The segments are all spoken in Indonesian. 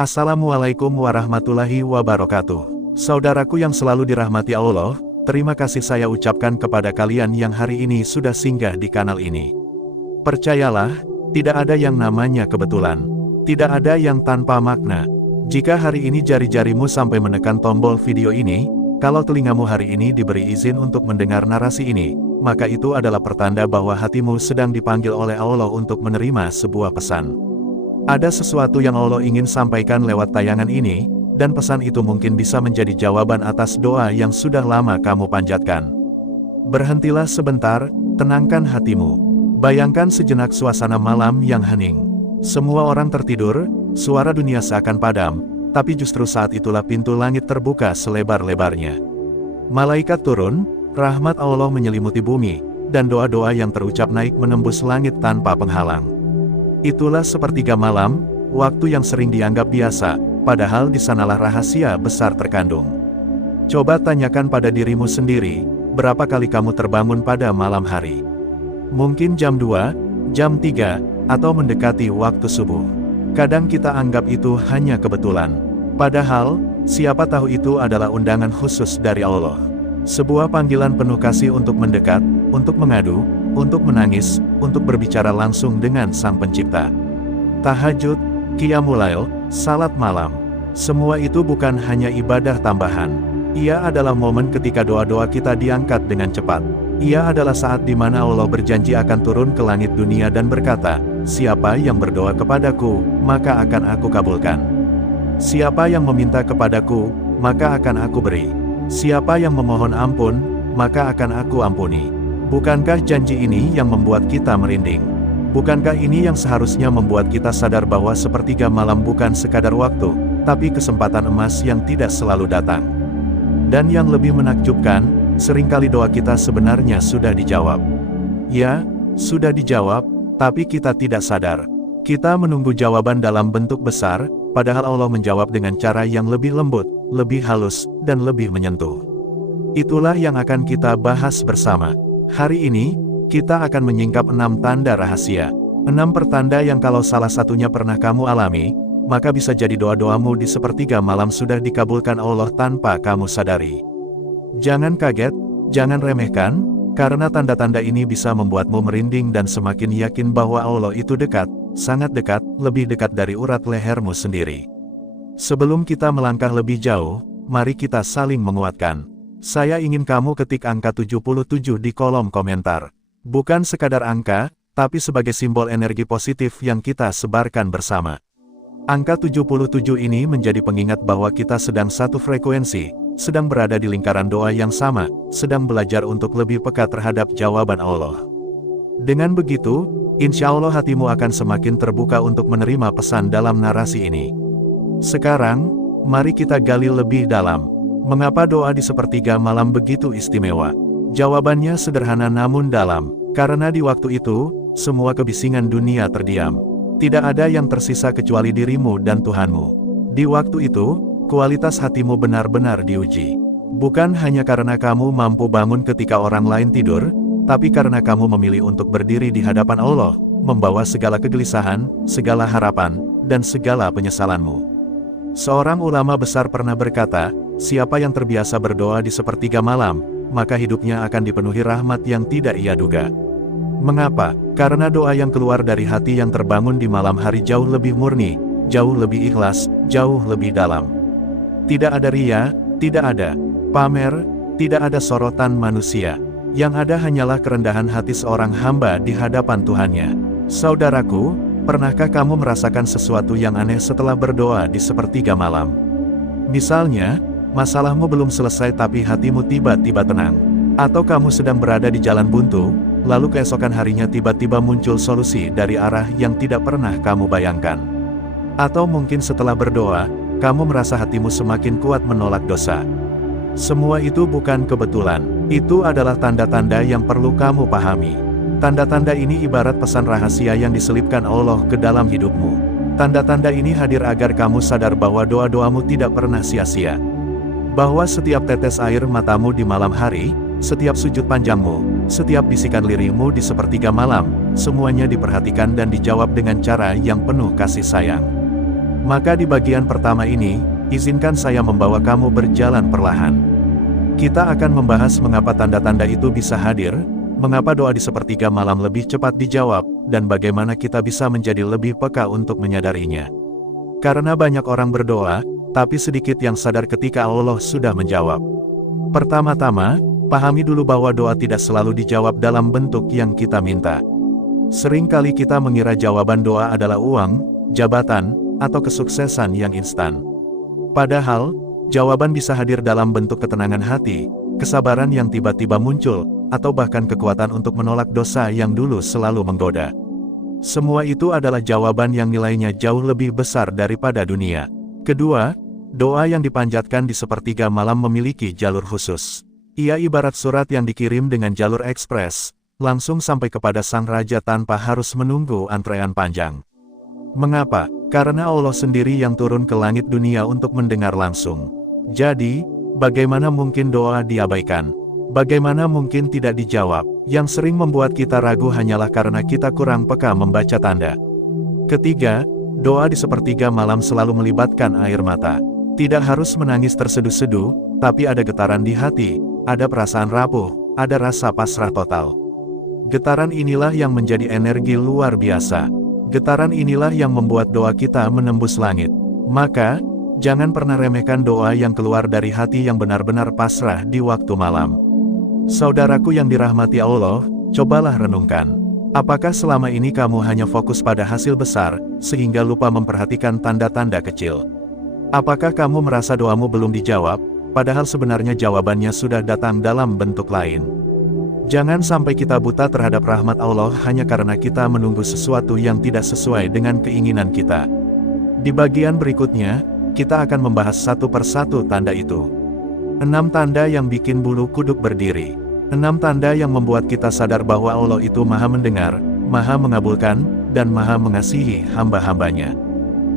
Assalamualaikum warahmatullahi wabarakatuh. Saudaraku yang selalu dirahmati Allah, terima kasih saya ucapkan kepada kalian yang hari ini sudah singgah di kanal ini. Percayalah, tidak ada yang namanya kebetulan. Tidak ada yang tanpa makna. Jika hari ini jari-jarimu sampai menekan tombol video ini, kalau telingamu hari ini diberi izin untuk mendengar narasi ini, maka itu adalah pertanda bahwa hatimu sedang dipanggil oleh Allah untuk menerima sebuah pesan. Ada sesuatu yang Allah ingin sampaikan lewat tayangan ini, dan pesan itu mungkin bisa menjadi jawaban atas doa yang sudah lama kamu panjatkan. Berhentilah sebentar, tenangkan hatimu. Bayangkan sejenak suasana malam yang hening. Semua orang tertidur, suara dunia seakan padam, tapi justru saat itulah pintu langit terbuka selebar-lebarnya. Malaikat turun, rahmat Allah menyelimuti bumi, dan doa-doa yang terucap naik menembus langit tanpa penghalang. Itulah sepertiga malam, waktu yang sering dianggap biasa, padahal di sanalah rahasia besar terkandung. Coba tanyakan pada dirimu sendiri, berapa kali kamu terbangun pada malam hari? Mungkin jam 2, jam 3, atau mendekati waktu subuh. Kadang kita anggap itu hanya kebetulan. Padahal, siapa tahu itu adalah undangan khusus dari Allah. Sebuah panggilan penuh kasih untuk mendekat, untuk mengadu, untuk menangis, untuk berbicara langsung dengan Sang Pencipta. Tahajud, qiyamul lail, salat malam. Semua itu bukan hanya ibadah tambahan. Ia adalah momen ketika doa-doa kita diangkat dengan cepat. Ia adalah saat di mana Allah berjanji akan turun ke langit dunia dan berkata, "Siapa yang berdoa kepadaku, maka akan aku kabulkan. Siapa yang meminta kepadaku, maka akan aku beri. Siapa yang memohon ampun, maka akan aku ampuni." Bukankah janji ini yang membuat kita merinding? Bukankah ini yang seharusnya membuat kita sadar bahwa sepertiga malam bukan sekadar waktu, tapi kesempatan emas yang tidak selalu datang? Dan yang lebih menakjubkan, seringkali doa kita sebenarnya sudah dijawab. Ya, sudah dijawab, tapi kita tidak sadar. Kita menunggu jawaban dalam bentuk besar, padahal Allah menjawab dengan cara yang lebih lembut, lebih halus, dan lebih menyentuh. Itulah yang akan kita bahas bersama. Hari ini, kita akan menyingkap 6 tanda rahasia. 6 pertanda yang kalau salah satunya pernah kamu alami, maka bisa jadi doa-doamu di sepertiga malam sudah dikabulkan Allah tanpa kamu sadari. Jangan kaget, jangan remehkan, karena tanda-tanda ini bisa membuatmu merinding dan semakin yakin bahwa Allah itu dekat, sangat dekat, lebih dekat dari urat lehermu sendiri. Sebelum kita melangkah lebih jauh, mari kita saling menguatkan. Saya ingin kamu ketik angka 77 di kolom komentar. Bukan sekadar angka, tapi sebagai simbol energi positif yang kita sebarkan bersama. Angka 77 ini menjadi pengingat bahwa kita sedang satu frekuensi, sedang berada di lingkaran doa yang sama, sedang belajar untuk lebih peka terhadap jawaban Allah. Dengan begitu, insya Allah hatimu akan semakin terbuka untuk menerima pesan dalam narasi ini. Sekarang, mari kita gali lebih dalam. Mengapa doa di sepertiga malam begitu istimewa? Jawabannya sederhana namun dalam, karena di waktu itu, semua kebisingan dunia terdiam. Tidak ada yang tersisa kecuali dirimu dan Tuhanmu. Di waktu itu, kualitas hatimu benar-benar diuji. Bukan hanya karena kamu mampu bangun ketika orang lain tidur, tapi karena kamu memilih untuk berdiri di hadapan Allah, membawa segala kegelisahan, segala harapan, dan segala penyesalanmu. Seorang ulama besar pernah berkata, siapa yang terbiasa berdoa di sepertiga malam, maka hidupnya akan dipenuhi rahmat yang tidak ia duga. Mengapa? Karena doa yang keluar dari hati yang terbangun di malam hari jauh lebih murni, jauh lebih ikhlas, jauh lebih dalam. Tidak ada ria, tidak ada pamer, tidak ada sorotan manusia. Yang ada hanyalah kerendahan hati seorang hamba di hadapan Tuhannya. Saudaraku, pernahkah kamu merasakan sesuatu yang aneh setelah berdoa di sepertiga malam? Misalnya, masalahmu belum selesai tapi hatimu tiba-tiba tenang. Atau kamu sedang berada di jalan buntu, lalu keesokan harinya tiba-tiba muncul solusi dari arah yang tidak pernah kamu bayangkan. Atau mungkin setelah berdoa, kamu merasa hatimu semakin kuat menolak dosa. Semua itu bukan kebetulan, itu adalah tanda-tanda yang perlu kamu pahami. Tanda-tanda ini ibarat pesan rahasia yang diselipkan Allah ke dalam hidupmu. Tanda-tanda ini hadir agar kamu sadar bahwa doa-doamu tidak pernah sia-sia. Bahwa setiap tetes air matamu di malam hari, setiap sujud panjangmu, setiap bisikan lirihmu di sepertiga malam, semuanya diperhatikan dan dijawab dengan cara yang penuh kasih sayang. Maka di bagian pertama ini, izinkan saya membawa kamu berjalan perlahan. Kita akan membahas mengapa tanda-tanda itu bisa hadir, mengapa doa di sepertiga malam lebih cepat dijawab, dan bagaimana kita bisa menjadi lebih peka untuk menyadarinya. Karena banyak orang berdoa, tapi sedikit yang sadar ketika Allah sudah menjawab. Pertama-tama, pahami dulu bahwa doa tidak selalu dijawab dalam bentuk yang kita minta. Seringkali kita mengira jawaban doa adalah uang, jabatan, atau kesuksesan yang instan. Padahal, jawaban bisa hadir dalam bentuk ketenangan hati, kesabaran yang tiba-tiba muncul, atau bahkan kekuatan untuk menolak dosa yang dulu selalu menggoda. Semua itu adalah jawaban yang nilainya jauh lebih besar daripada dunia. Kedua, doa yang dipanjatkan di sepertiga malam memiliki jalur khusus. Ia ibarat surat yang dikirim dengan jalur ekspres, langsung sampai kepada sang raja tanpa harus menunggu antrean panjang. Mengapa? Karena Allah sendiri yang turun ke langit dunia untuk mendengar langsung. Jadi, bagaimana mungkin doa diabaikan? Bagaimana mungkin tidak dijawab? Yang sering membuat kita ragu hanyalah karena kita kurang peka membaca tanda. Ketiga, doa di sepertiga malam selalu melibatkan air mata. Tidak harus menangis terseduh-seduh, tapi ada getaran di hati, ada perasaan rapuh, ada rasa pasrah total. Getaran inilah yang menjadi energi luar biasa. Getaran inilah yang membuat doa kita menembus langit. Maka, jangan pernah remehkan doa yang keluar dari hati yang benar-benar pasrah di waktu malam. Saudaraku yang dirahmati Allah, cobalah renungkan. Apakah selama ini kamu hanya fokus pada hasil besar, sehingga lupa memperhatikan tanda-tanda kecil? Apakah kamu merasa doamu belum dijawab, padahal sebenarnya jawabannya sudah datang dalam bentuk lain? Jangan sampai kita buta terhadap rahmat Allah hanya karena kita menunggu sesuatu yang tidak sesuai dengan keinginan kita. Di bagian berikutnya, kita akan membahas satu persatu tanda itu. 6 tanda yang bikin bulu kuduk berdiri. 6 tanda yang membuat kita sadar bahwa Allah itu Maha mendengar, Maha mengabulkan, dan Maha mengasihi hamba-hambanya.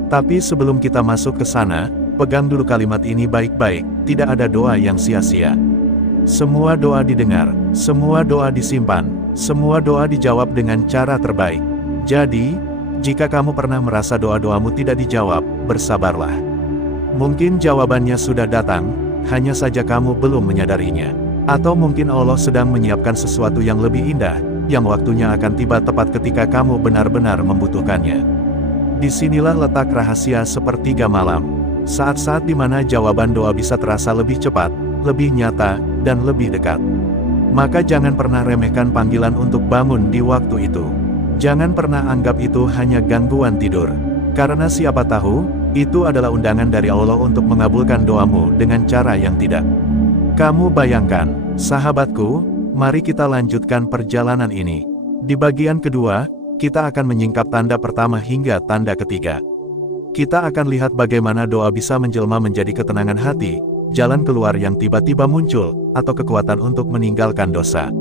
Tapi sebelum kita masuk ke sana, pegang dulu kalimat ini baik-baik, tidak ada doa yang sia-sia. Semua doa didengar, semua doa disimpan, semua doa dijawab dengan cara terbaik. Jadi, jika kamu pernah merasa doa-doamu tidak dijawab, bersabarlah. Mungkin jawabannya sudah datang, hanya saja kamu belum menyadarinya. Atau mungkin Allah sedang menyiapkan sesuatu yang lebih indah, yang waktunya akan tiba tepat ketika kamu benar-benar membutuhkannya. Disinilah letak rahasia sepertiga malam. Saat-saat di mana jawaban doa bisa terasa lebih cepat, lebih nyata, dan lebih dekat. Maka jangan pernah remehkan panggilan untuk bangun di waktu itu. Jangan pernah anggap itu hanya gangguan tidur. Karena siapa tahu, itu adalah undangan dari Allah untuk mengabulkan doamu dengan cara yang tidak. Kamu bayangkan, sahabatku, mari kita lanjutkan perjalanan ini. Di bagian kedua, kita akan menyingkap tanda pertama hingga tanda ketiga. Kita akan lihat bagaimana doa bisa menjelma menjadi ketenangan hati, jalan keluar yang tiba-tiba muncul, atau kekuatan untuk meninggalkan dosa.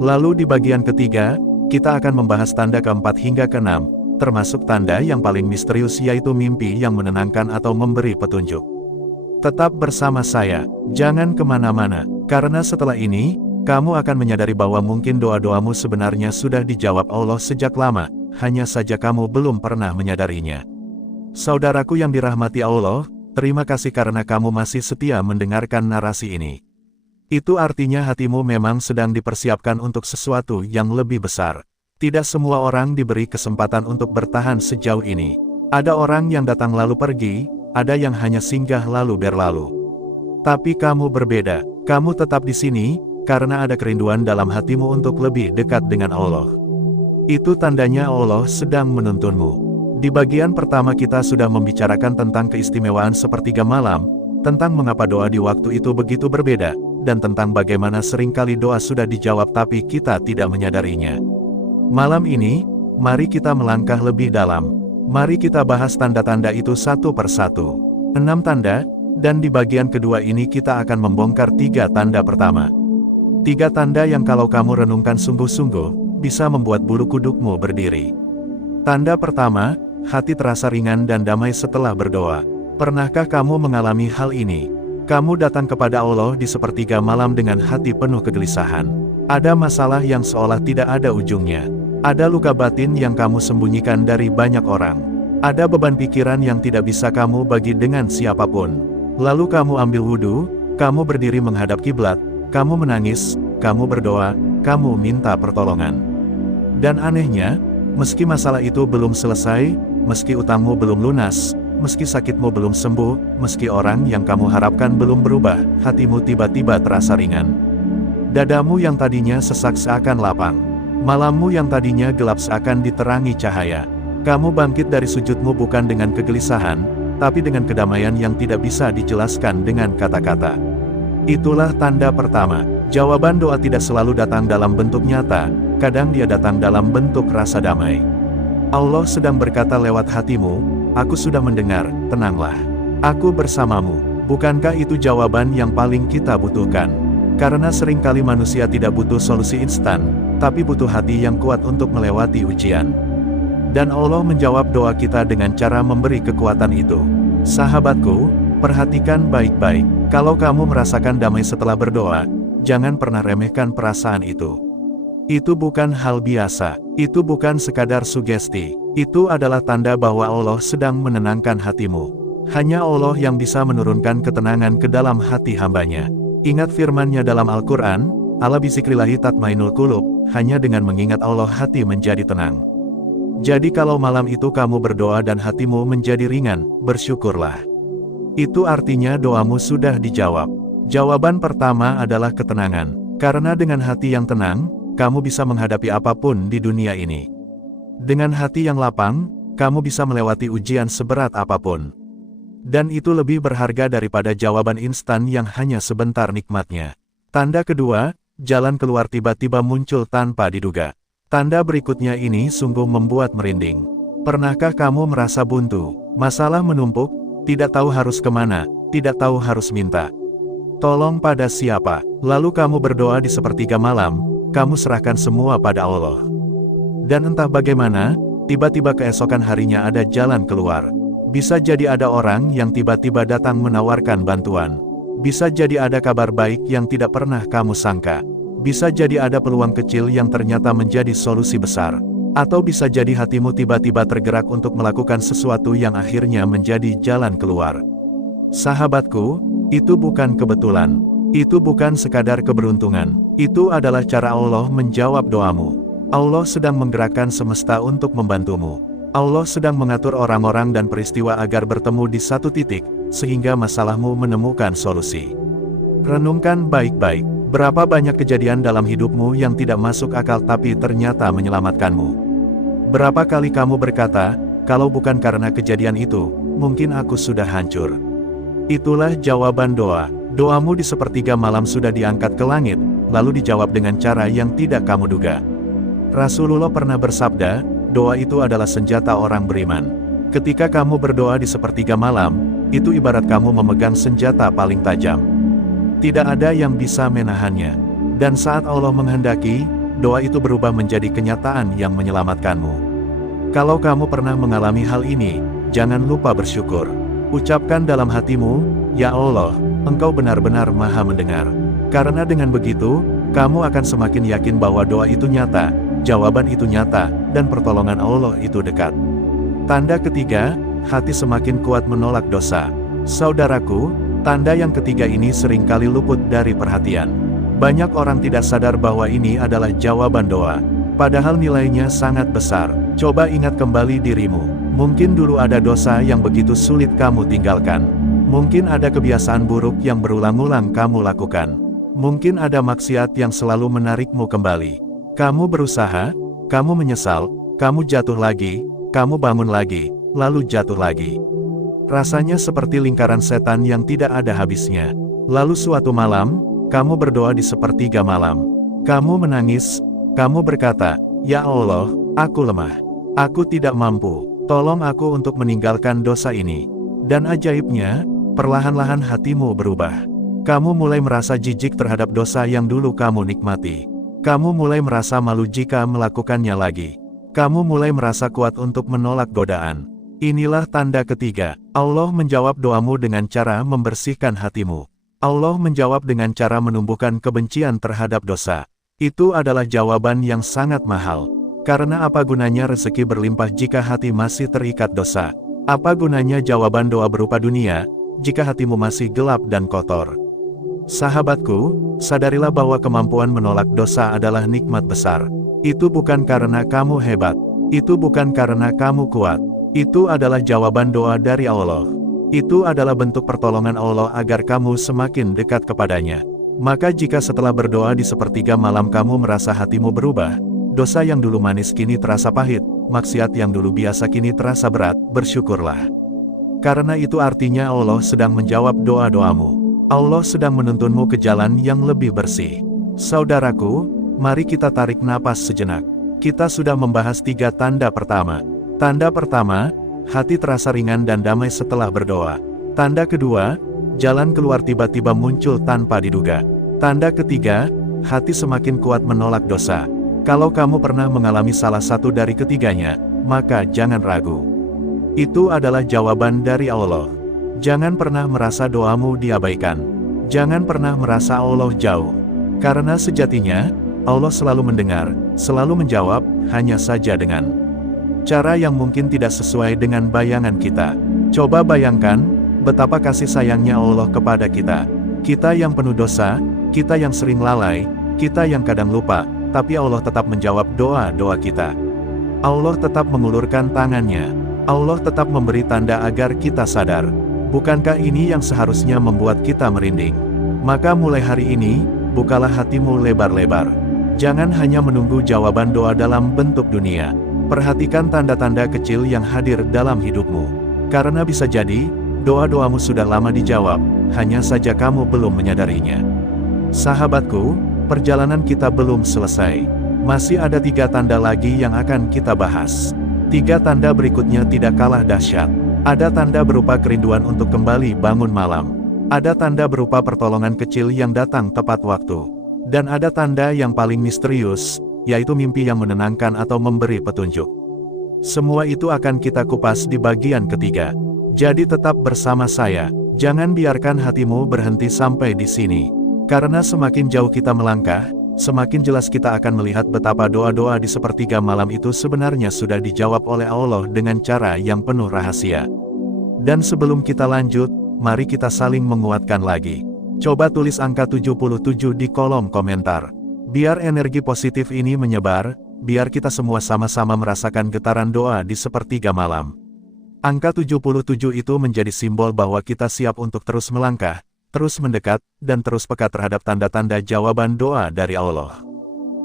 Lalu di bagian ketiga, kita akan membahas tanda keempat hingga keenam, termasuk tanda yang paling misterius yaitu mimpi yang menenangkan atau memberi petunjuk. Tetap bersama saya, jangan kemana-mana, karena setelah ini, kamu akan menyadari bahwa mungkin doa-doamu sebenarnya sudah dijawab Allah sejak lama, hanya saja kamu belum pernah menyadarinya. Saudaraku yang dirahmati Allah, terima kasih karena kamu masih setia mendengarkan narasi ini. Itu artinya hatimu memang sedang dipersiapkan untuk sesuatu yang lebih besar. Tidak semua orang diberi kesempatan untuk bertahan sejauh ini. Ada orang yang datang lalu pergi, ada yang hanya singgah lalu berlalu. Tapi kamu berbeda, kamu tetap di sini, karena ada kerinduan dalam hatimu untuk lebih dekat dengan Allah. Itu tandanya Allah sedang menuntunmu. Di bagian pertama kita sudah membicarakan tentang keistimewaan sepertiga malam, tentang mengapa doa di waktu itu begitu berbeda, dan tentang bagaimana seringkali doa sudah dijawab tapi kita tidak menyadarinya. Malam ini, mari kita melangkah lebih dalam. Mari kita bahas tanda-tanda itu satu persatu. 6 tanda, dan di bagian kedua ini kita akan membongkar 3 tanda pertama. 3 tanda yang kalau kamu renungkan sungguh-sungguh, bisa membuat bulu kudukmu berdiri. Tanda pertama, hati terasa ringan dan damai setelah berdoa. Pernahkah kamu mengalami hal ini? Kamu datang kepada Allah di sepertiga malam dengan hati penuh kegelisahan. Ada masalah yang seolah tidak ada ujungnya. Ada luka batin yang kamu sembunyikan dari banyak orang. Ada beban pikiran yang tidak bisa kamu bagi dengan siapapun. Lalu kamu ambil wudhu, kamu berdiri menghadap kiblat, kamu menangis, kamu berdoa, kamu minta pertolongan. Dan anehnya, meski masalah itu belum selesai, meski utangmu belum lunas, meski sakitmu belum sembuh, meski orang yang kamu harapkan belum berubah, hatimu tiba-tiba terasa ringan. Dadamu yang tadinya sesak seakan lapang. Malammu yang tadinya gelap seakan diterangi cahaya. Kamu bangkit dari sujudmu bukan dengan kegelisahan, tapi dengan kedamaian yang tidak bisa dijelaskan dengan kata-kata. Itulah tanda pertama. Jawaban doa tidak selalu datang dalam bentuk nyata, kadang dia datang dalam bentuk rasa damai. Allah sedang berkata lewat hatimu, "Aku sudah mendengar, tenanglah. Aku bersamamu." Bukankah itu jawaban yang paling kita butuhkan? Karena seringkali manusia tidak butuh solusi instan, tapi butuh hati yang kuat untuk melewati ujian. Dan Allah menjawab doa kita dengan cara memberi kekuatan itu. Sahabatku, perhatikan baik-baik. Kalau kamu merasakan damai setelah berdoa, jangan pernah remehkan perasaan itu. Itu bukan hal biasa, itu bukan sekadar sugesti. Itu adalah tanda bahwa Allah sedang menenangkan hatimu. Hanya Allah yang bisa menurunkan ketenangan ke dalam hati hambanya. Ingat firman-Nya dalam Al-Quran, "Ala bizikrillahi tatmainul qulub," hanya dengan mengingat Allah hati menjadi tenang. Jadi kalau malam itu kamu berdoa dan hatimu menjadi ringan, bersyukurlah. Itu artinya doamu sudah dijawab. Jawaban pertama adalah ketenangan. Karena dengan hati yang tenang, kamu bisa menghadapi apapun di dunia ini. Dengan hati yang lapang, kamu bisa melewati ujian seberat apapun. Dan itu lebih berharga daripada jawaban instan yang hanya sebentar nikmatnya. Tanda kedua, jalan keluar tiba-tiba muncul tanpa diduga. Tanda berikutnya ini sungguh membuat merinding. Pernahkah kamu merasa buntu, masalah menumpuk, tidak tahu harus kemana, tidak tahu harus minta tolong pada siapa, lalu kamu berdoa di sepertiga malam, kamu serahkan semua pada Allah. Dan entah bagaimana, tiba-tiba keesokan harinya ada jalan keluar. Bisa jadi ada orang yang tiba-tiba datang menawarkan bantuan. Bisa jadi ada kabar baik yang tidak pernah kamu sangka. Bisa jadi ada peluang kecil yang ternyata menjadi solusi besar. Atau bisa jadi hatimu tiba-tiba tergerak untuk melakukan sesuatu yang akhirnya menjadi jalan keluar. Sahabatku, itu bukan kebetulan. Itu bukan sekadar keberuntungan. Itu adalah cara Allah menjawab doamu. Allah sedang menggerakkan semesta untuk membantumu. Allah sedang mengatur orang-orang dan peristiwa agar bertemu di satu titik, sehingga masalahmu menemukan solusi. Renungkan baik-baik. Berapa banyak kejadian dalam hidupmu yang tidak masuk akal tapi ternyata menyelamatkanmu? Berapa kali kamu berkata, "Kalau bukan karena kejadian itu, mungkin aku sudah hancur." Itulah jawaban doa. Doamu di sepertiga malam sudah diangkat ke langit, lalu dijawab dengan cara yang tidak kamu duga. Rasulullah pernah bersabda, doa itu adalah senjata orang beriman. Ketika kamu berdoa di sepertiga malam, itu ibarat kamu memegang senjata paling tajam. Tidak ada yang bisa menahannya. Dan saat Allah menghendaki, doa itu berubah menjadi kenyataan yang menyelamatkanmu. Kalau kamu pernah mengalami hal ini, jangan lupa bersyukur. Ucapkan dalam hatimu, "Ya Allah, Engkau benar-benar Maha Mendengar." Karena dengan begitu, kamu akan semakin yakin bahwa doa itu nyata, jawaban itu nyata, dan pertolongan Allah itu dekat. Tanda ketiga, hati semakin kuat menolak dosa. Saudaraku, tanda yang ketiga ini seringkali luput dari perhatian. Banyak orang tidak sadar bahwa ini adalah jawaban doa. Padahal nilainya sangat besar. Coba ingat kembali dirimu. Mungkin dulu ada dosa yang begitu sulit kamu tinggalkan. Mungkin ada kebiasaan buruk yang berulang-ulang kamu lakukan. Mungkin ada maksiat yang selalu menarikmu kembali. Kamu berusaha, kamu menyesal, kamu jatuh lagi, kamu bangun lagi, lalu jatuh lagi. Rasanya seperti lingkaran setan yang tidak ada habisnya. Lalu suatu malam, kamu berdoa di sepertiga malam. Kamu menangis, kamu berkata, "Ya Allah, aku lemah. Aku tidak mampu. Tolong aku untuk meninggalkan dosa ini." Dan ajaibnya, perlahan-lahan hatimu berubah. Kamu mulai merasa jijik terhadap dosa yang dulu kamu nikmati. Kamu mulai merasa malu jika melakukannya lagi. Kamu mulai merasa kuat untuk menolak godaan. Inilah tanda ketiga. Allah menjawab doamu dengan cara membersihkan hatimu. Allah menjawab dengan cara menumbuhkan kebencian terhadap dosa. Itu adalah jawaban yang sangat mahal. Karena apa gunanya rezeki berlimpah jika hati masih terikat dosa? Apa gunanya jawaban doa berupa dunia, jika hatimu masih gelap dan kotor? Sahabatku, sadarilah bahwa kemampuan menolak dosa adalah nikmat besar. Itu bukan karena kamu hebat. Itu bukan karena kamu kuat. Itu adalah jawaban doa dari Allah. Itu adalah bentuk pertolongan Allah agar kamu semakin dekat kepadanya. Maka jika setelah berdoa di sepertiga malam kamu merasa hatimu berubah, dosa yang dulu manis kini terasa pahit, maksiat yang dulu biasa kini terasa berat, bersyukurlah. Karena itu artinya Allah sedang menjawab doa-doamu. Allah sedang menuntunmu ke jalan yang lebih bersih. Saudaraku, mari kita tarik napas sejenak. Kita sudah membahas 3 tanda pertama. Tanda pertama, hati terasa ringan dan damai setelah berdoa. Tanda kedua, jalan keluar tiba-tiba muncul tanpa diduga. Tanda ketiga, hati semakin kuat menolak dosa. Kalau kamu pernah mengalami salah satu dari ketiganya, maka jangan ragu. Itu adalah jawaban dari Allah. Jangan pernah merasa doamu diabaikan. Jangan pernah merasa Allah jauh. Karena sejatinya, Allah selalu mendengar, selalu menjawab, hanya saja dengan cara yang mungkin tidak sesuai dengan bayangan kita. Coba bayangkan, betapa kasih sayangnya Allah kepada kita. Kita yang penuh dosa, kita yang sering lalai, kita yang kadang lupa, tapi Allah tetap menjawab doa-doa kita. Allah tetap mengulurkan tangannya. Allah tetap memberi tanda agar kita sadar. Bukankah ini yang seharusnya membuat kita merinding? Maka mulai hari ini, bukalah hatimu lebar-lebar. Jangan hanya menunggu jawaban doa dalam bentuk dunia. Perhatikan tanda-tanda kecil yang hadir dalam hidupmu. Karena bisa jadi, doa-doamu sudah lama dijawab, hanya saja kamu belum menyadarinya. Sahabatku, perjalanan kita belum selesai. Masih ada 3 tanda lagi yang akan kita bahas. 3 tanda berikutnya tidak kalah dahsyat. Ada tanda berupa kerinduan untuk kembali bangun malam. Ada tanda berupa pertolongan kecil yang datang tepat waktu. Dan ada tanda yang paling misterius, yaitu mimpi yang menenangkan atau memberi petunjuk. Semua itu akan kita kupas di bagian ketiga. Jadi tetap bersama saya, jangan biarkan hatimu berhenti sampai di sini. Karena semakin jauh kita melangkah, semakin jelas kita akan melihat betapa doa-doa di sepertiga malam itu sebenarnya sudah dijawab oleh Allah dengan cara yang penuh rahasia. Dan sebelum kita lanjut, mari kita saling menguatkan lagi. Coba tulis angka 77 di kolom komentar. Biar energi positif ini menyebar, biar kita semua sama-sama merasakan getaran doa di sepertiga malam. Angka 77 itu menjadi simbol bahwa kita siap untuk terus melangkah, terus mendekat, dan terus peka terhadap tanda-tanda jawaban doa dari Allah.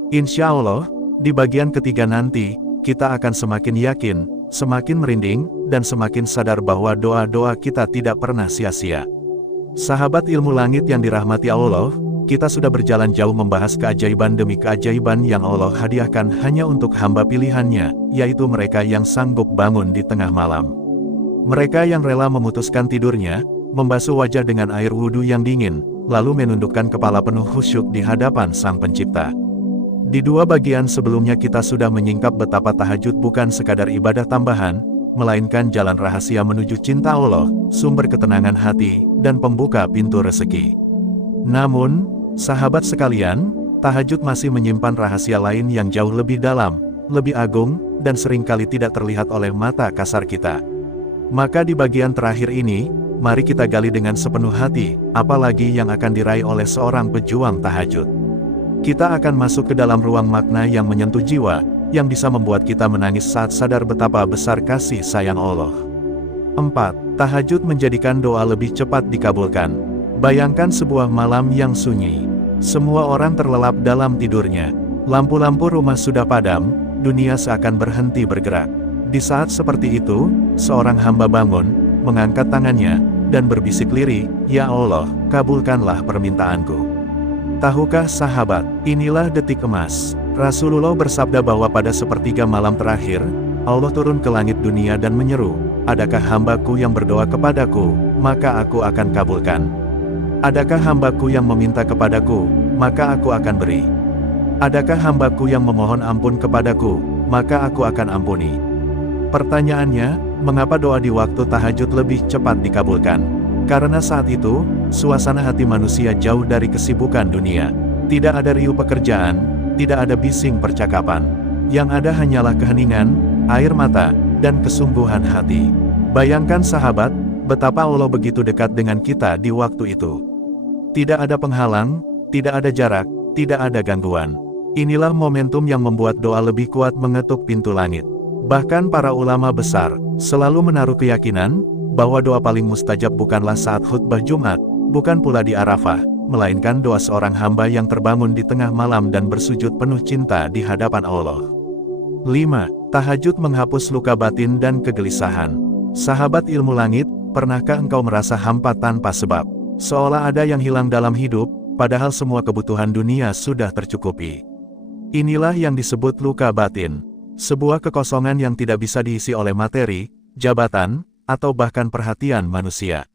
Insya Allah, di bagian ketiga nanti, kita akan semakin yakin, semakin merinding, dan semakin sadar bahwa doa-doa kita tidak pernah sia-sia. Sahabat ilmu langit yang dirahmati Allah, kita sudah berjalan jauh membahas keajaiban demi keajaiban yang Allah hadiahkan hanya untuk hamba pilihannya, yaitu mereka yang sanggup bangun di tengah malam. Mereka yang rela memutuskan tidurnya, membasuh wajah dengan air wudhu yang dingin, lalu menundukkan kepala penuh khusyuk di hadapan Sang Pencipta. Di 2 bagian sebelumnya kita sudah menyingkap betapa tahajud bukan sekadar ibadah tambahan, melainkan jalan rahasia menuju cinta Allah, sumber ketenangan hati, dan pembuka pintu rezeki. Namun, sahabat sekalian, tahajud masih menyimpan rahasia lain yang jauh lebih dalam, lebih agung, dan seringkali tidak terlihat oleh mata kasar kita. Maka di bagian terakhir ini, mari kita gali dengan sepenuh hati, apalagi yang akan diraih oleh seorang pejuang tahajud. Kita akan masuk ke dalam ruang makna yang menyentuh jiwa, yang bisa membuat kita menangis saat sadar betapa besar kasih sayang Allah. 4. Tahajud menjadikan doa lebih cepat dikabulkan. Bayangkan sebuah malam yang sunyi. Semua orang terlelap dalam tidurnya. Lampu-lampu rumah sudah padam, dunia seakan berhenti bergerak. Di saat seperti itu, seorang hamba bangun, mengangkat tangannya, dan berbisik lirih, "Ya Allah, kabulkanlah permintaanku." Tahukah sahabat, inilah detik emas. Rasulullah bersabda bahwa pada sepertiga malam terakhir, Allah turun ke langit dunia dan menyeru, "Adakah hambaku yang berdoa kepadaku, maka aku akan kabulkan. Adakah hambaku yang meminta kepadaku, maka aku akan beri. Adakah hambaku yang memohon ampun kepadaku, maka aku akan ampuni." Pertanyaannya, mengapa doa di waktu tahajud lebih cepat dikabulkan? Karena saat itu, suasana hati manusia jauh dari kesibukan dunia. Tidak ada riuh pekerjaan, tidak ada bising percakapan. Yang ada hanyalah keheningan, air mata, dan kesungguhan hati. Bayangkan sahabat, betapa Allah begitu dekat dengan kita di waktu itu. Tidak ada penghalang, tidak ada jarak, tidak ada gangguan. Inilah momentum yang membuat doa lebih kuat mengetuk pintu langit. Bahkan para ulama besar selalu menaruh keyakinan bahwa doa paling mustajab bukanlah saat khutbah Jumat, bukan pula di Arafah, melainkan doa seorang hamba yang terbangun di tengah malam dan bersujud penuh cinta di hadapan Allah. 5. Tahajud menghapus luka batin dan kegelisahan. Sahabat ilmu langit, pernahkah engkau merasa hampa tanpa sebab? Seolah ada yang hilang dalam hidup, padahal semua kebutuhan dunia sudah tercukupi. Inilah yang disebut luka batin. Sebuah kekosongan yang tidak bisa diisi oleh materi, jabatan, atau bahkan perhatian manusia.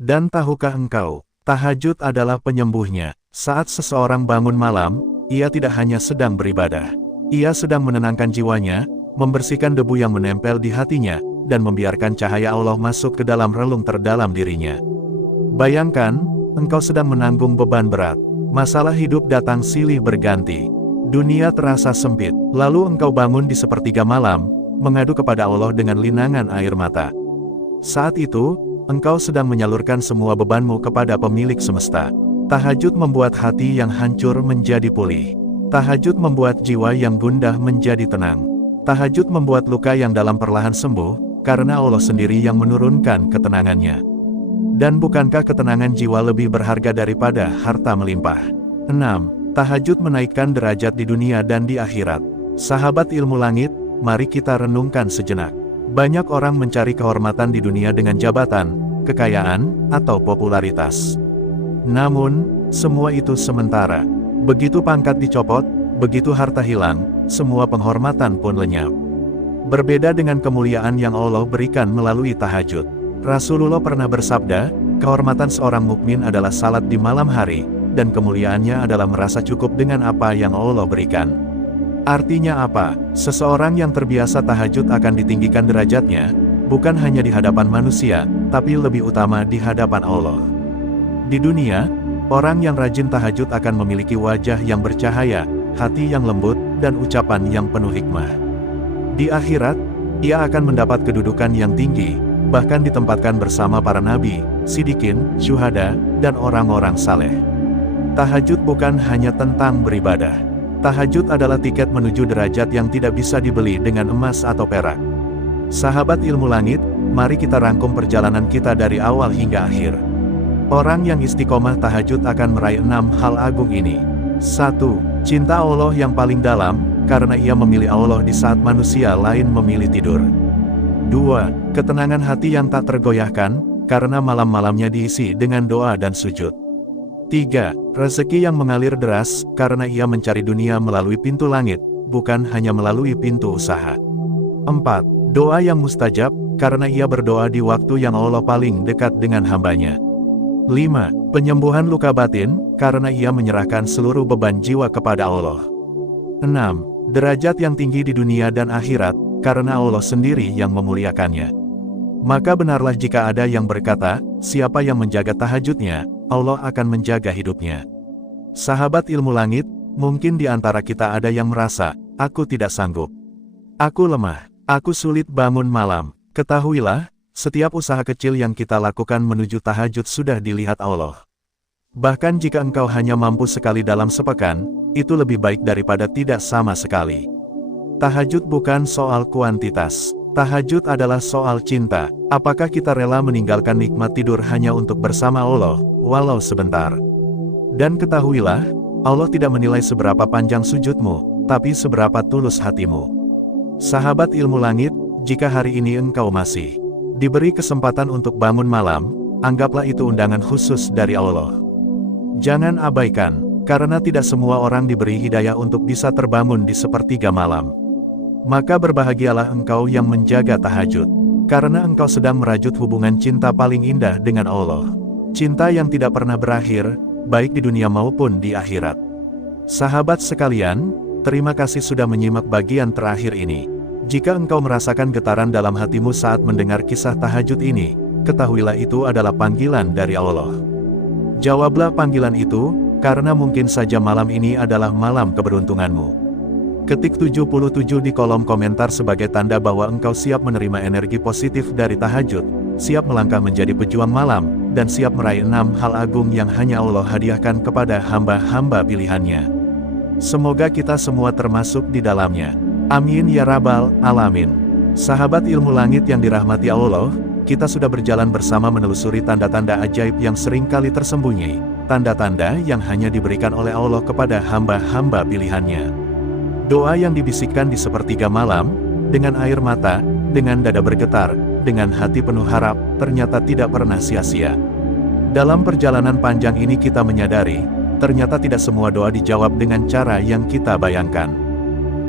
Dan tahukah engkau, tahajud adalah penyembuhnya. Saat seseorang bangun malam, ia tidak hanya sedang beribadah. Ia sedang menenangkan jiwanya, membersihkan debu yang menempel di hatinya, dan membiarkan cahaya Allah masuk ke dalam relung terdalam dirinya. Bayangkan, engkau sedang menanggung beban berat. Masalah hidup datang silih berganti. Dunia terasa sempit, lalu engkau bangun di sepertiga malam, mengadu kepada Allah dengan linangan air mata. Saat itu, engkau sedang menyalurkan semua bebanmu kepada pemilik semesta. Tahajud membuat hati yang hancur menjadi pulih. Tahajud membuat jiwa yang gundah menjadi tenang. Tahajud membuat luka yang dalam perlahan sembuh, karena Allah sendiri yang menurunkan ketenangannya. Dan bukankah ketenangan jiwa lebih berharga daripada harta melimpah? 6. Tahajud menaikkan derajat di dunia dan di akhirat. Sahabat ilmu langit, mari kita renungkan sejenak. Banyak orang mencari kehormatan di dunia dengan jabatan, kekayaan, atau popularitas. Namun, semua itu sementara. Begitu pangkat dicopot, begitu harta hilang, semua penghormatan pun lenyap. Berbeda dengan kemuliaan yang Allah berikan melalui tahajud. Rasulullah pernah bersabda, kehormatan seorang mukmin adalah salat di malam hari, dan kemuliaannya adalah merasa cukup dengan apa yang Allah berikan. Artinya apa? Seseorang yang terbiasa tahajud akan ditinggikan derajatnya, bukan hanya di hadapan manusia, tapi lebih utama di hadapan Allah. Di dunia, orang yang rajin tahajud akan memiliki wajah yang bercahaya, hati yang lembut, dan ucapan yang penuh hikmah. Di akhirat, ia akan mendapat kedudukan yang tinggi, bahkan ditempatkan bersama para nabi, sidikin, syuhada, dan orang-orang saleh. Tahajud bukan hanya tentang beribadah. Tahajud adalah tiket menuju derajat yang tidak bisa dibeli dengan emas atau perak. Sahabat ilmu langit, mari kita rangkum perjalanan kita dari awal hingga akhir. Orang yang istiqomah tahajud akan meraih 6 hal agung ini. 1. Cinta Allah yang paling dalam, karena ia memilih Allah di saat manusia lain memilih tidur. 2. Ketenangan hati yang tak tergoyahkan, karena malam-malamnya diisi dengan doa dan sujud. 3. Rezeki yang mengalir deras, karena ia mencari dunia melalui pintu langit, bukan hanya melalui pintu usaha. 4. Doa yang mustajab, karena ia berdoa di waktu yang Allah paling dekat dengan hambanya. 5. Penyembuhan luka batin, karena ia menyerahkan seluruh beban jiwa kepada Allah. 6. Derajat yang tinggi di dunia dan akhirat, karena Allah sendiri yang memuliakannya. Maka benarlah jika ada yang berkata, siapa yang menjaga tahajudnya, Allah akan menjaga hidupnya. Sahabat ilmu langit, mungkin di antara kita ada yang merasa, aku tidak sanggup. Aku lemah, aku sulit bangun malam. Ketahuilah, setiap usaha kecil yang kita lakukan menuju tahajud sudah dilihat Allah. Bahkan jika engkau hanya mampu sekali dalam sepekan, itu lebih baik daripada tidak sama sekali. Tahajud bukan soal kuantitas. Tahajud adalah soal cinta. Apakah kita rela meninggalkan nikmat tidur hanya untuk bersama Allah, walau sebentar? Dan ketahuilah, Allah tidak menilai seberapa panjang sujudmu, tapi seberapa tulus hatimu. Sahabat ilmu langit, jika hari ini engkau masih diberi kesempatan untuk bangun malam, anggaplah itu undangan khusus dari Allah. Jangan abaikan, karena tidak semua orang diberi hidayah untuk bisa terbangun di sepertiga malam. Maka berbahagialah engkau yang menjaga tahajud, karena engkau sedang merajut hubungan cinta paling indah dengan Allah. Cinta yang tidak pernah berakhir, baik di dunia maupun di akhirat. Sahabat sekalian, terima kasih sudah menyimak bagian terakhir ini. Jika engkau merasakan getaran dalam hatimu saat mendengar kisah tahajud ini, ketahuilah itu adalah panggilan dari Allah. Jawablah panggilan itu, karena mungkin saja malam ini adalah malam keberuntunganmu. Ketik 77 di kolom komentar sebagai tanda bahwa engkau siap menerima energi positif dari tahajud, siap melangkah menjadi pejuang malam, dan siap meraih 6 hal agung yang hanya Allah hadiahkan kepada hamba-hamba pilihannya. Semoga kita semua termasuk di dalamnya. Amin ya rabbal alamin. Sahabat ilmu langit yang dirahmati Allah, kita sudah berjalan bersama menelusuri tanda-tanda ajaib yang seringkali tersembunyi, tanda-tanda yang hanya diberikan oleh Allah kepada hamba-hamba pilihannya. Doa yang dibisikkan di sepertiga malam, dengan air mata, dengan dada bergetar, dengan hati penuh harap, ternyata tidak pernah sia-sia. Dalam perjalanan panjang ini kita menyadari, ternyata tidak semua doa dijawab dengan cara yang kita bayangkan.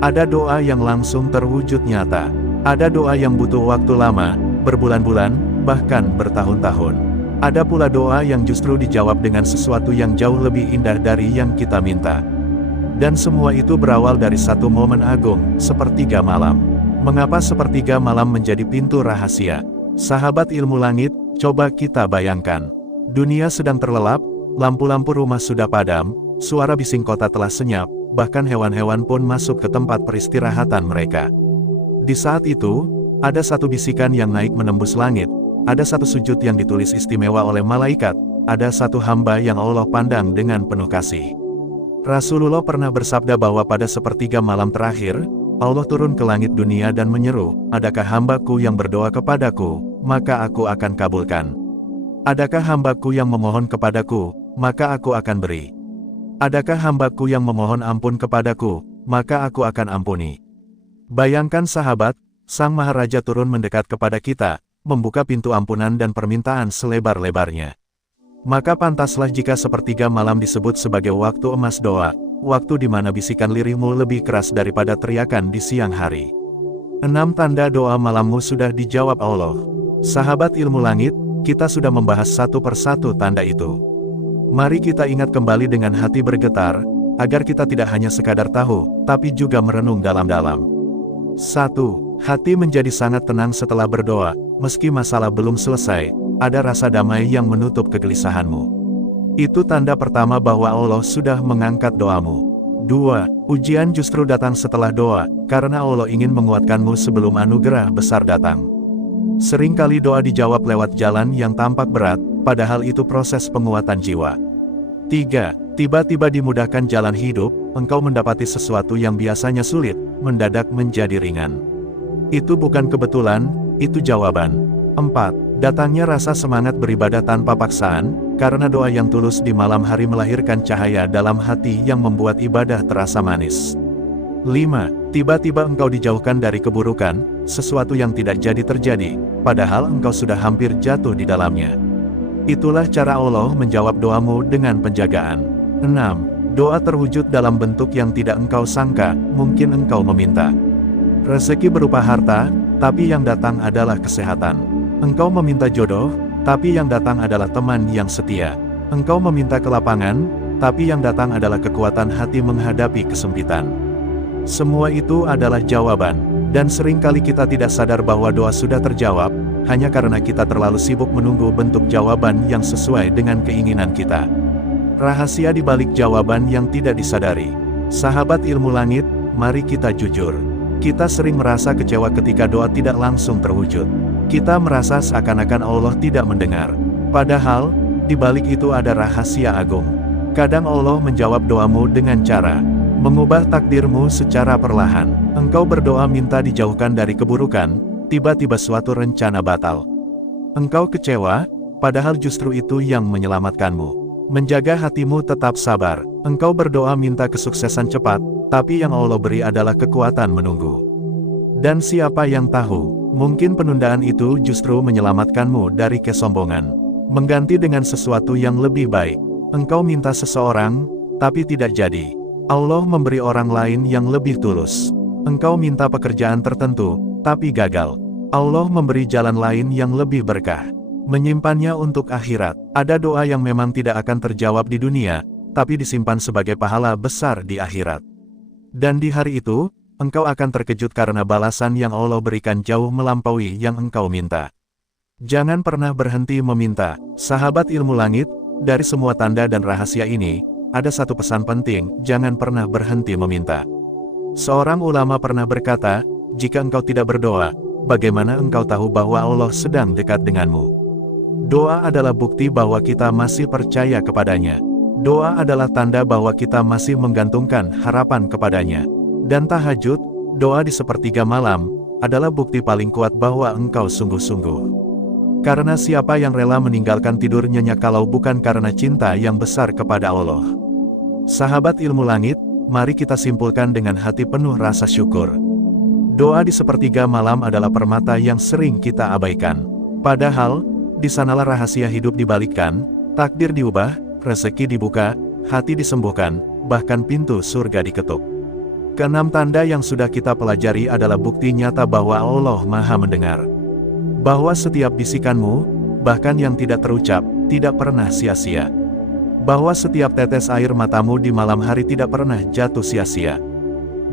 Ada doa yang langsung terwujud nyata. Ada doa yang butuh waktu lama, berbulan-bulan, bahkan bertahun-tahun. Ada pula doa yang justru dijawab dengan sesuatu yang jauh lebih indah dari yang kita minta. Dan semua itu berawal dari satu momen agung, sepertiga malam. Mengapa sepertiga malam menjadi pintu rahasia? Sahabat ilmu langit, coba kita bayangkan. Dunia sedang terlelap, lampu-lampu rumah sudah padam, suara bising kota telah senyap, bahkan hewan-hewan pun masuk ke tempat peristirahatan mereka. Di saat itu, ada satu bisikan yang naik menembus langit, ada satu sujud yang ditulis istimewa oleh malaikat, ada satu hamba yang Allah pandang dengan penuh kasih. Rasulullah pernah bersabda bahwa pada sepertiga malam terakhir, Allah turun ke langit dunia dan menyeru, "Adakah hambaku yang berdoa kepadaku, maka aku akan kabulkan. Adakah hambaku yang memohon kepadaku, maka aku akan beri. Adakah hambaku yang memohon ampun kepadaku, maka aku akan ampuni." Bayangkan sahabat, Sang Maharaja turun mendekat kepada kita, membuka pintu ampunan dan permintaan selebar-lebarnya. Maka pantaslah jika sepertiga malam disebut sebagai waktu emas doa, waktu di mana bisikan lirihmu lebih keras daripada teriakan di siang hari. 6 tanda doa malammu sudah dijawab Allah. Sahabat ilmu langit, kita sudah membahas satu persatu tanda itu. Mari kita ingat kembali dengan hati bergetar, agar kita tidak hanya sekadar tahu, tapi juga merenung dalam-dalam. 1. Hati menjadi sangat tenang setelah berdoa, meski masalah belum selesai, ada rasa damai yang menutup kegelisahanmu. Itu tanda pertama bahwa Allah sudah mengangkat doamu. 2. Ujian justru datang setelah doa, karena Allah ingin menguatkanmu sebelum anugerah besar datang. Seringkali doa dijawab lewat jalan yang tampak berat, padahal itu proses penguatan jiwa. 3. Tiba-tiba dimudahkan jalan hidup, engkau mendapati sesuatu yang biasanya sulit, mendadak menjadi ringan. Itu bukan kebetulan, itu jawaban. 4. Datangnya rasa semangat beribadah tanpa paksaan, karena doa yang tulus di malam hari melahirkan cahaya dalam hati yang membuat ibadah terasa manis. 5. Tiba-tiba engkau dijauhkan dari keburukan, sesuatu yang tidak jadi terjadi, padahal engkau sudah hampir jatuh di dalamnya. Itulah cara Allah menjawab doamu dengan penjagaan. 6. Doa terwujud dalam bentuk yang tidak engkau sangka, mungkin engkau meminta rezeki berupa harta, tapi yang datang adalah kesehatan. Engkau meminta jodoh, tapi yang datang adalah teman yang setia. Engkau meminta kelapangan, tapi yang datang adalah kekuatan hati menghadapi kesempitan. Semua itu adalah jawaban, dan seringkali kita tidak sadar bahwa doa sudah terjawab, hanya karena kita terlalu sibuk menunggu bentuk jawaban yang sesuai dengan keinginan kita. Rahasia di balik jawaban yang tidak disadari. Sahabat ilmu langit, mari kita jujur. Kita sering merasa kecewa ketika doa tidak langsung terwujud. Kita merasa seakan-akan Allah tidak mendengar. Padahal, di balik itu ada rahasia agung. Kadang Allah menjawab doamu dengan cara mengubah takdirmu secara perlahan. Engkau berdoa minta dijauhkan dari keburukan, tiba-tiba suatu rencana batal. Engkau kecewa, padahal justru itu yang menyelamatkanmu. Menjaga hatimu tetap sabar. Engkau berdoa minta kesuksesan cepat, tapi yang Allah beri adalah kekuatan menunggu. Dan siapa yang tahu, mungkin penundaan itu justru menyelamatkanmu dari kesombongan. Mengganti dengan sesuatu yang lebih baik. Engkau minta seseorang, tapi tidak jadi. Allah memberi orang lain yang lebih tulus. Engkau minta pekerjaan tertentu, tapi gagal. Allah memberi jalan lain yang lebih berkah. Menyimpannya untuk akhirat. Ada doa yang memang tidak akan terjawab di dunia, tapi disimpan sebagai pahala besar di akhirat. Dan di hari itu, engkau akan terkejut karena balasan yang Allah berikan jauh melampaui yang engkau minta. Jangan pernah berhenti meminta. Sahabat ilmu langit, dari semua tanda dan rahasia ini, ada satu pesan penting, jangan pernah berhenti meminta. Seorang ulama pernah berkata, jika engkau tidak berdoa, bagaimana engkau tahu bahwa Allah sedang dekat denganmu? Doa adalah bukti bahwa kita masih percaya kepadanya. Doa adalah tanda bahwa kita masih menggantungkan harapan kepadanya. Dan tahajud, doa di sepertiga malam, adalah bukti paling kuat bahwa engkau sungguh-sungguh. Karena siapa yang rela meninggalkan tidur nyenyak kalau bukan karena cinta yang besar kepada Allah? Sahabat ilmu langit, mari kita simpulkan dengan hati penuh rasa syukur. Doa di sepertiga malam adalah permata yang sering kita abaikan. Padahal, di sanalah rahasia hidup dibalikkan, takdir diubah, rezeki dibuka, hati disembuhkan, bahkan pintu surga diketuk. Keenam tanda yang sudah kita pelajari adalah bukti nyata bahwa Allah Maha Mendengar. Bahwa setiap bisikanmu, bahkan yang tidak terucap, tidak pernah sia-sia. Bahwa setiap tetes air matamu di malam hari tidak pernah jatuh sia-sia.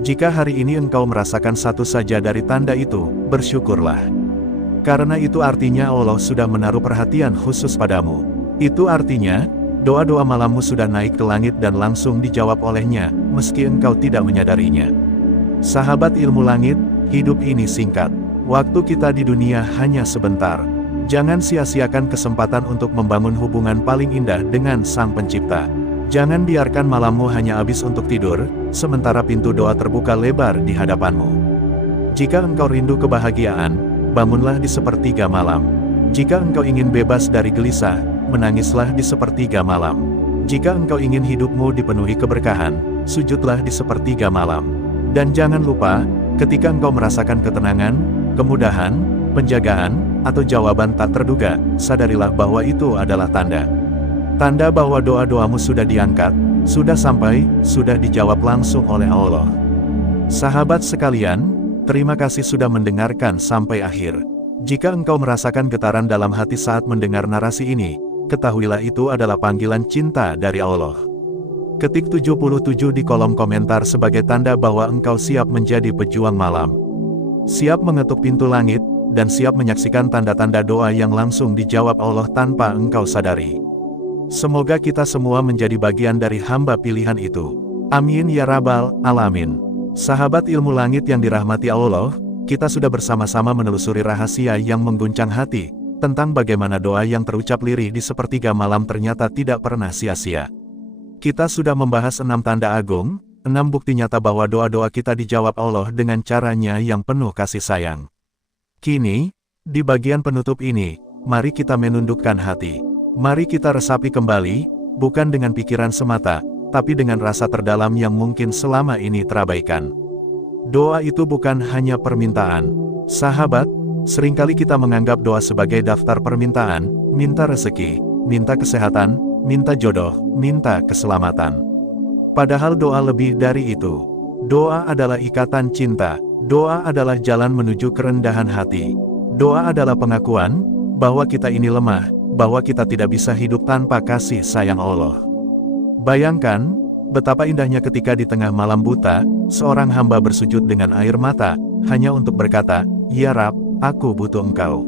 Jika hari ini engkau merasakan satu saja dari tanda itu, bersyukurlah. Karena itu artinya Allah sudah menaruh perhatian khusus padamu. Itu artinya, doa-doa malammu sudah naik ke langit dan langsung dijawab olehnya, meski engkau tidak menyadarinya. Sahabat ilmu langit, hidup ini singkat. Waktu kita di dunia hanya sebentar. Jangan sia-siakan kesempatan untuk membangun hubungan paling indah dengan Sang Pencipta. Jangan biarkan malammu hanya habis untuk tidur, sementara pintu doa terbuka lebar di hadapanmu. Jika engkau rindu kebahagiaan, bangunlah di sepertiga malam. Jika engkau ingin bebas dari gelisah, menangislah di sepertiga malam. Jika engkau ingin hidupmu dipenuhi keberkahan, sujudlah di sepertiga malam. Dan jangan lupa, ketika engkau merasakan ketenangan, kemudahan, penjagaan, atau jawaban tak terduga, sadarilah bahwa itu adalah tanda. Tanda bahwa doa-doamu sudah diangkat, sudah sampai, sudah dijawab langsung oleh Allah. Sahabat sekalian, terima kasih sudah mendengarkan sampai akhir. Jika engkau merasakan getaran dalam hati saat mendengar narasi ini, ketahuilah itu adalah panggilan cinta dari Allah. Ketik 77 di kolom komentar sebagai tanda bahwa engkau siap menjadi pejuang malam. Siap mengetuk pintu langit, dan siap menyaksikan tanda-tanda doa yang langsung dijawab Allah tanpa engkau sadari. Semoga kita semua menjadi bagian dari hamba pilihan itu. Amin ya rabbal alamin. Sahabat ilmu langit yang dirahmati Allah, kita sudah bersama-sama menelusuri rahasia yang mengguncang hati, tentang bagaimana doa yang terucap lirih di sepertiga malam ternyata tidak pernah sia-sia. Kita sudah membahas 6 tanda agung, 6 bukti nyata bahwa doa-doa kita dijawab Allah dengan caranya yang penuh kasih sayang. Kini, di bagian penutup ini, mari kita menundukkan hati. Mari kita resapi kembali, bukan dengan pikiran semata, tapi dengan rasa terdalam yang mungkin selama ini terabaikan. Doa itu bukan hanya permintaan. Sahabat, seringkali kita menganggap doa sebagai daftar permintaan, minta rezeki, minta kesehatan, minta jodoh, minta keselamatan. Padahal doa lebih dari itu. Doa adalah ikatan cinta. Doa adalah jalan menuju kerendahan hati. Doa adalah pengakuan bahwa kita ini lemah, bahwa kita tidak bisa hidup tanpa kasih sayang Allah. Bayangkan, betapa indahnya ketika di tengah malam buta, seorang hamba bersujud dengan air mata, hanya untuk berkata, "Ya Rab, aku butuh Engkau."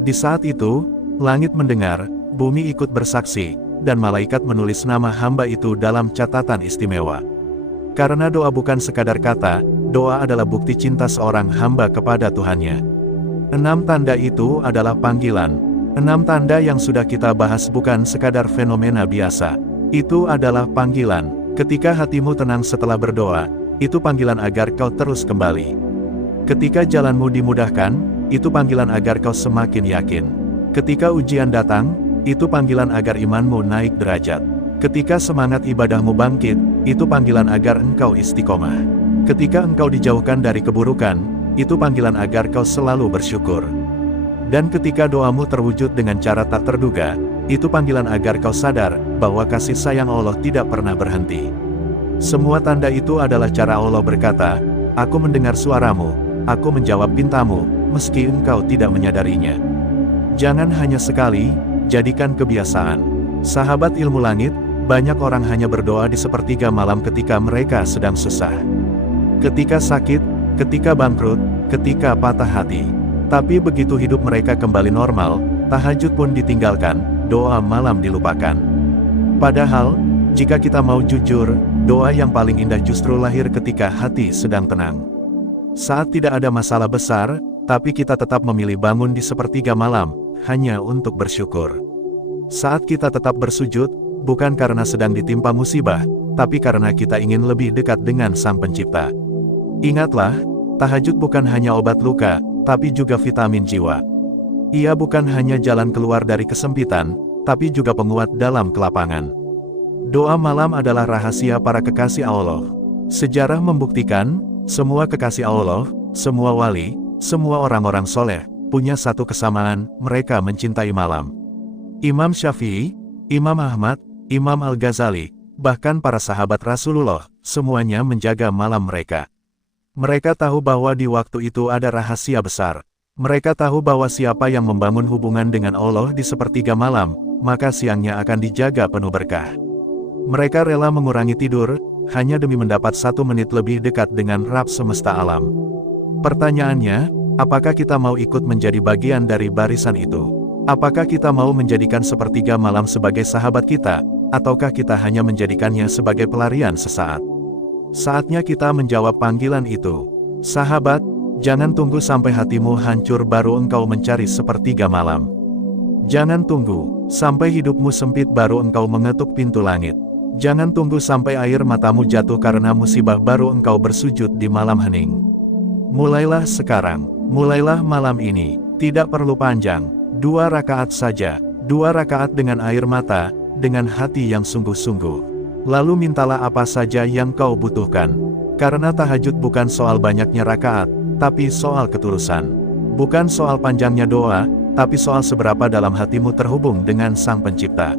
Di saat itu, langit mendengar, bumi ikut bersaksi, dan malaikat menulis nama hamba itu dalam catatan istimewa. Karena doa bukan sekadar kata, doa adalah bukti cinta seorang hamba kepada Tuhannya. 6 tanda itu adalah panggilan. 6 tanda yang sudah kita bahas bukan sekadar fenomena biasa. Itu adalah panggilan. Ketika hatimu tenang setelah berdoa, itu panggilan agar kau terus kembali. Ketika jalanmu dimudahkan, itu panggilan agar kau semakin yakin. Ketika ujian datang, itu panggilan agar imanmu naik derajat. Ketika semangat ibadahmu bangkit, itu panggilan agar engkau istiqomah. Ketika engkau dijauhkan dari keburukan, itu panggilan agar kau selalu bersyukur. Dan ketika doamu terwujud dengan cara tak terduga, itu panggilan agar kau sadar bahwa kasih sayang Allah tidak pernah berhenti. Semua tanda itu adalah cara Allah berkata, "Aku mendengar suaramu, aku menjawab pintamu, meski engkau tidak menyadarinya." Jangan hanya sekali, jadikan kebiasaan. Sahabat ilmu langit, banyak orang hanya berdoa di sepertiga malam ketika mereka sedang susah. Ketika sakit, ketika bangkrut, ketika patah hati. Tapi begitu hidup mereka kembali normal, tahajud pun ditinggalkan, doa malam dilupakan. Padahal, Jika kita mau jujur, doa yang paling indah justru lahir ketika hati sedang tenang. Saat tidak ada masalah besar, tapi kita tetap memilih bangun di sepertiga malam, hanya untuk bersyukur. Saat kita tetap bersujud, bukan karena sedang ditimpa musibah, tapi karena kita ingin lebih dekat dengan Sang Pencipta. Ingatlah, tahajud bukan hanya obat luka, tapi juga vitamin jiwa. Ia bukan hanya jalan keluar dari kesempitan, tapi juga penguat dalam kelapangan. Doa malam adalah rahasia para kekasih Allah. Sejarah membuktikan, semua kekasih Allah, semua wali, semua orang-orang soleh, punya satu kesamaan, mereka mencintai malam. Imam Syafi'i, Imam Ahmad, Imam Al-Ghazali, bahkan para sahabat Rasulullah, semuanya menjaga malam mereka. Mereka tahu bahwa di waktu itu ada rahasia besar. Mereka tahu bahwa siapa yang membangun hubungan dengan Allah di sepertiga malam, maka siangnya akan dijaga penuh berkah. Mereka rela mengurangi tidur, hanya demi mendapat 1 menit lebih dekat dengan Rabb semesta alam. Pertanyaannya, apakah kita mau ikut menjadi bagian dari barisan itu? Apakah kita mau menjadikan sepertiga malam sebagai sahabat kita, ataukah kita hanya menjadikannya sebagai pelarian sesaat? Saatnya kita menjawab panggilan itu. Sahabat, jangan tunggu sampai hatimu hancur baru engkau mencari sepertiga malam. Jangan tunggu sampai hidupmu sempit baru engkau mengetuk pintu langit. Jangan tunggu sampai air matamu jatuh karena musibah baru engkau bersujud di malam hening. Mulailah sekarang, mulailah malam ini, tidak perlu panjang, 2 rakaat saja, 2 rakaat dengan air mata, dengan hati yang sungguh-sungguh. Lalu mintalah apa saja yang kau butuhkan. Karena tahajud bukan soal banyaknya rakaat, tapi soal ketulusan. Bukan soal panjangnya doa, tapi soal seberapa dalam hatimu terhubung dengan Sang Pencipta.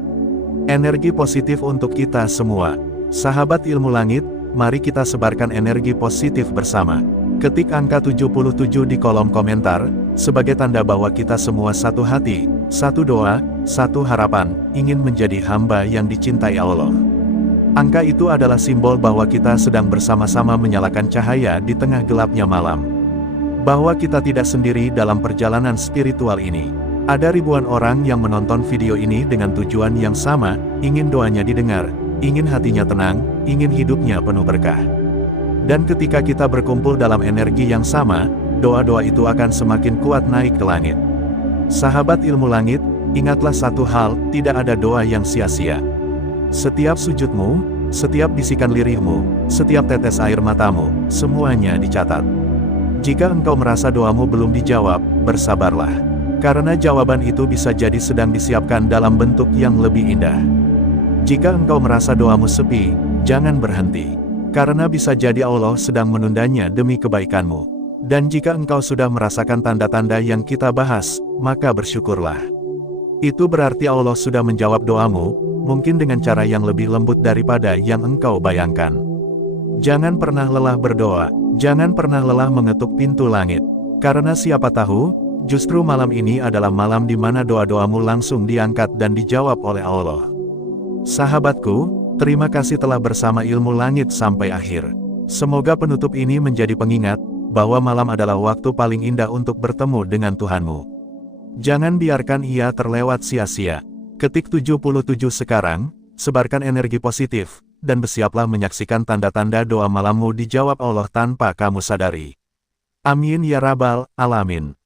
Energi positif untuk kita semua. Sahabat ilmu langit, mari kita sebarkan energi positif bersama. Ketik angka 77 di kolom komentar, sebagai tanda bahwa kita semua satu hati, satu doa, satu harapan, ingin menjadi hamba yang dicintai Allah. Angka itu adalah simbol bahwa kita sedang bersama-sama menyalakan cahaya di tengah gelapnya malam. Bahwa kita tidak sendiri dalam perjalanan spiritual ini. Ada ribuan orang yang menonton video ini dengan tujuan yang sama, ingin doanya didengar, ingin hatinya tenang, ingin hidupnya penuh berkah. Dan ketika kita berkumpul dalam energi yang sama, doa-doa itu akan semakin kuat naik ke langit. Sahabat ilmu langit, ingatlah satu hal, tidak ada doa yang sia-sia. Setiap sujudmu, setiap bisikan lirihmu, setiap tetes air matamu, semuanya dicatat. Jika engkau merasa doamu belum dijawab, bersabarlah. Karena jawaban itu bisa jadi sedang disiapkan dalam bentuk yang lebih indah. Jika engkau merasa doamu sepi, jangan berhenti. Karena bisa jadi Allah sedang menundanya demi kebaikanmu. Dan jika engkau sudah merasakan tanda-tanda yang kita bahas, maka bersyukurlah. Itu berarti Allah sudah menjawab doamu, mungkin dengan cara yang lebih lembut daripada yang engkau bayangkan. Jangan pernah lelah berdoa, jangan pernah lelah mengetuk pintu langit. Karena siapa tahu, justru malam ini adalah malam di mana doa-doamu langsung diangkat dan dijawab oleh Allah. Sahabatku, terima kasih telah bersama ilmu langit sampai akhir. Semoga penutup ini menjadi pengingat, bahwa malam adalah waktu paling indah untuk bertemu dengan Tuhanmu. Jangan biarkan ia terlewat sia-sia. Ketik 77 sekarang, sebarkan energi positif, dan bersiaplah menyaksikan tanda-tanda doa malammu dijawab Allah tanpa kamu sadari. Amin ya Rabbal Alamin.